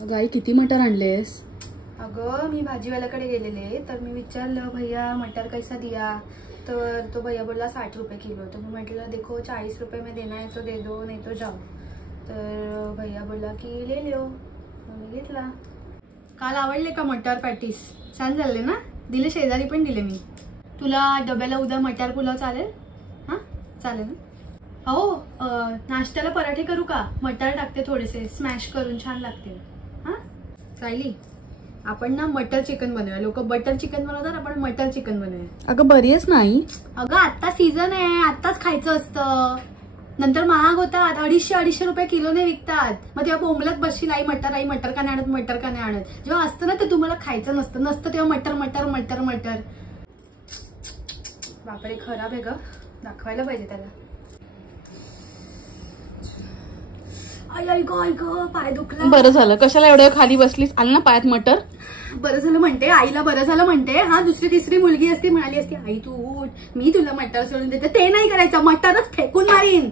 गाई किती मटर आणलेस? अगं मी भाजीवाल्याकडे गेलेले तर मी विचारलं भैया मटर कैसा दिया, तर तो भैया बोला 60 रुपये किलो. तर मी म्हटलं देखो 40 रुपये में देना है तो दे दो नहीं तो जाओ. तर भैया बोला की ले लो. मी घेतला. काल आवडले का मटर पॅटीस? छान झाले ना? दिले, शेजारी पण दिले मी. तुला डब्याला उद्या मटर पुलाव चालेल? हां चालेल ना? हो. नाश्त्याला पराठे करू का? मटर टाकते थोडेसे स्मॅश करून, छान लागते. हां सायली, आपण ना मटर चिकन बनवूया. लोक बटर चिकन बनवतात, आपण मटर चिकन बनवूया. अगं बरी आहेस नाही? अगं आता सीझन आहे, आत्ताच खायचं असतं. नंतर महाग होतात, 250 रुपये किलोने विकतात. मग तेव्हा बोंबलत बसशील आई मटर का नाही आणत, मटर का नाही आणत. जेव्हा असतं ना ते तुम्हाला खायचं नसतं तेव्हा मटर मटर मटर मटर. बापरे खराब आहे ग, दाखवायला पाहिजे त्याला. आई ग पाय दुखला. बरं झालं, कशाला एवढं खाली बसलीस? आलं ना पायात मटर? बरं झालं म्हणते, आईला बरं झालं म्हणते. हा दुसरी तिसरी मुलगी असती म्हणाली असती आई तू उठ, मी तुला मटर सोडून देते. ते नाही करायचं, मटरच फेकून मारीन.